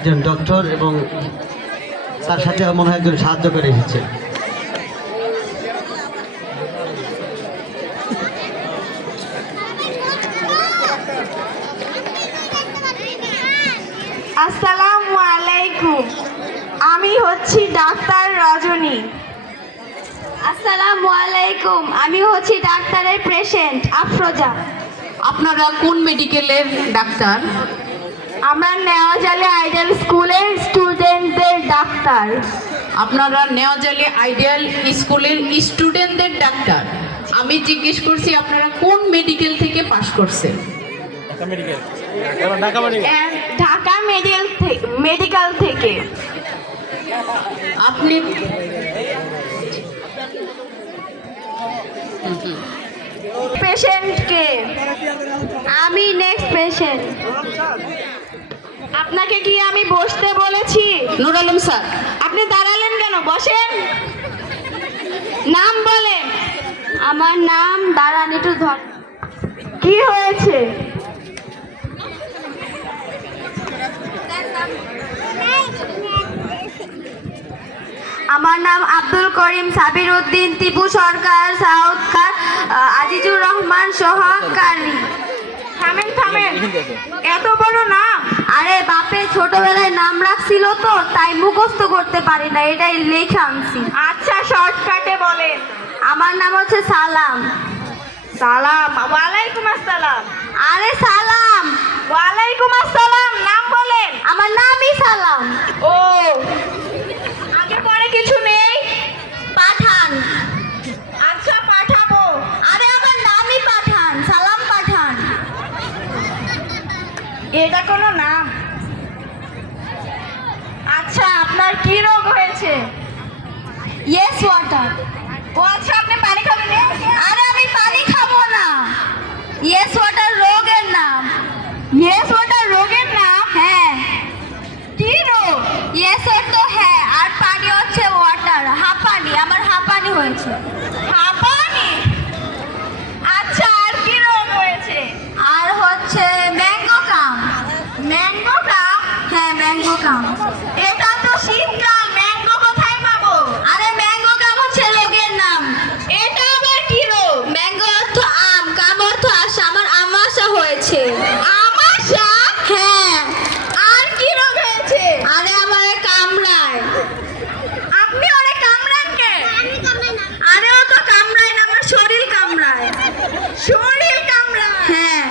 একজন ডক্টর এবং তার সাথে মনে হয় একজন সাহায্য করে এসেছে। আসসালামু আলাইকুম, আমি হচ্ছি ডাক্তার রজনী। আসসালামু আলাইকুম, আমি হচ্ছি ডাক্তারের পেশেন্ট আফরোজা। আপনারা কোন মেডিকেলের ডাক্তার? আমরা নেওয়াজালি আইডিয়াল স্কুলের স্টুডেন্টদের ডাক্তার। আপনারা নেওয়াজালি আইডিয়াল স্কুলের স্টুডেন্টদের ডাক্তার। আমি জিজ্ঞেস করছি আপনারা কোন মেডিকেল থেকে পাশ করছেন? ঢাকা মেডিকেল থেকে। আপনি পেশেন্টকে আমি নেক্সট পেশেন্ট। আপনাকে কি আমি বসতে বলেছি? নূর আলম স্যার। আপনি দাঁড়ালেন কেন? বসেন। নাম বলেন। আমার নাম দাঁড়ান একটু ধর। কি হয়েছে? আমার নাম আব্দুল করিম সাবির উদ্দিন, টিপু সরকার, সাউদকার, আজিজুর রহমান সহকারী। থামেন থামেন, এত বড় নাম? আরে বাপে ছোটবেলায় নাম রাখছিল তো তাই মুখস্থ করতে পারি না, এটাই লেখা আনছি। আচ্ছা শর্টকাটে বলেন। আমার নাম হচ্ছে সালাম। সালাম? ওয়ালাইকুম আসসালাম। আরে সালাম। ওয়ালাইকুম আসসালাম। নাম বলেন। আমার নামই সালাম। ও, আগে পরে কিছু নেই? পাঠান। আচ্ছা পাঠাবো। আরে আমার নামই পাঠান, সালাম পাঠান। এটা কোনো নাম? আচ্ছা আপনার কি রোগ হয়েছে? Yes water. ও আচ্ছা, আপনি পানি খাবেন? আরে আমি পানি খাবো না। ইয়েস ওয়াটার রোগের নাম। ইয়েস ওয়াটার রোগের নাম? হ্যাঁ। কি রোগ? ইয়েস তো হ্যাঁ, আর পানি হচ্ছে ওয়াটার। হাঁপানি, আমার হাঁপানি হয়েছে। হাঁপানি? আচ্ছা আর কি রোগ হয়েছে? আর হচ্ছে ম্যাঙ্গো কাম। ম্যাঙ্গো কাম? হ্যাঁ ম্যাঙ্গো কাম। এটা তো শীতকাল, ম্যাঙ্গো কোথায় পাবো? আরে ম্যাঙ্গো কাম হচ্ছে রোগের নাম। এটা আবার কি রোগ? ম্যাঙ্গো অর্থ আম, কাম অর্থ আশা, আমার আমাশা হয়েছে। আমাশা? হ্যাঁ। আর কি রোগ হয়েছে? আরে আমার কামড়ায়। আপনি ওরে কামড়ান কে? আরে ও তো কামড়ায় না, আমার শরীর কামড়ায়। শরীর কামড়ায়? হ্যাঁ।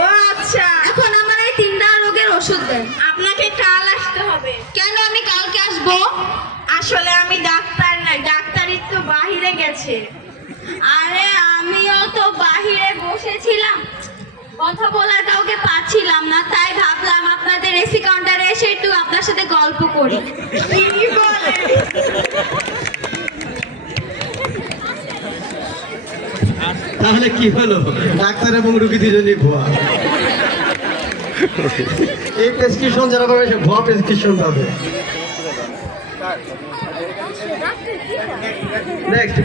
ও আচ্ছা, এখন আমার এই তিনটা রোগের ওষুধ দেন। আপনাকে কাল আসতে হবে। কেন, আমি কালকে আসবো? আসলে আমি ডাক্তার না, ডাক্তারই তো বাহিরে গেছে। আরে আমিও তো বাহিরে বসেছিলাম, কথা বলার কাউকে পাচ্ছিলাম না, তাই ভাবলাম আপনাদের এসি কাউন্টারে এসে একটু আপনার সাথে গল্প করি। কি বলে? তাহলে কি হলো? ডাক্তার এবং রুগী দুজনই ভুয়া। এই প্রেসক্রিপশন যারা পাবে সে ভুয়া প্রেসক্রিপশন পাবে। নেক্সট